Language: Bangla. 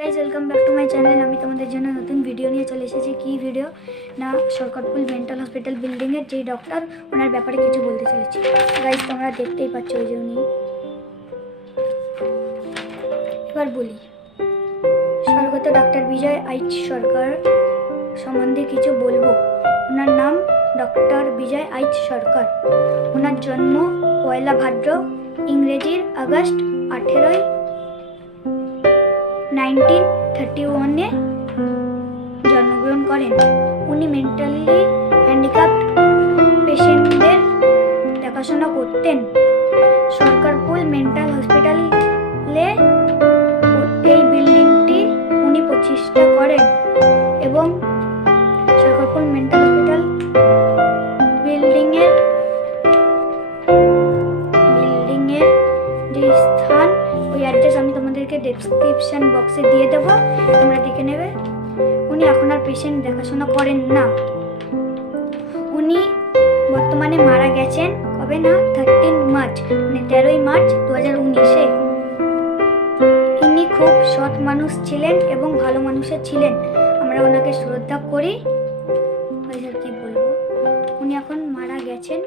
Guys welcome back to my channel. আমি তোমাদের জন্য নতুন ভিডিও নিয়ে চলে এসেছি। কি ভিডিও না, সরকারপুল মেন্টাল হসপিটাল বিল্ডিংয়ের যেই ডক্টর, ওনার ব্যাপারে কিছু বলতে চলেছি। গাইজ তোমরা দেখতেই পাচ্ছ ওই যে উনি। এবার বলি, স্বর্গত ডক্টর বিজয় এইচ সরকার সম্বন্ধে কিছু বলবো। ওনার নাম ডক্টর বিজয় এইচ সরকার। ওনার জন্ম 1 ভাদ্র, ইংরেজির আগস্ট 18 1931-এ জন্মগ্রহণ করেন। উনি মেন্টালি হ্যান্ডিক্যাপড পেশেন্টদের দেখাশোনা করতেন। সরকারপুল মেন্টাল হসপিটালে এই বিল্ডিংটি উনি প্রতিষ্ঠা করেন এবং সরকারপুল মেন্টাল হসপিটাল বিল্ডিংয়ের যে স্থান, ওই অ্যাড্রেস আমি তোমাদেরকে ডেসক্রিপশন বক্সে দিয়ে দেবো, তোমরা দেখে নেবে। উনি এখন আর পেশেন্ট দেখাশোনা করেন না। উনি বর্তমানে মারা গেছেন কবে না, 13 মার্চ, মানে 13 মার্চ 2019-এ। ইনি খুব সৎ মানুষ ছিলেন এবং ভালো মানুষের ছিলেন। আমরা ওনাকে শ্রদ্ধা করি। কি বলবো, উনি এখন মারা গেছেন।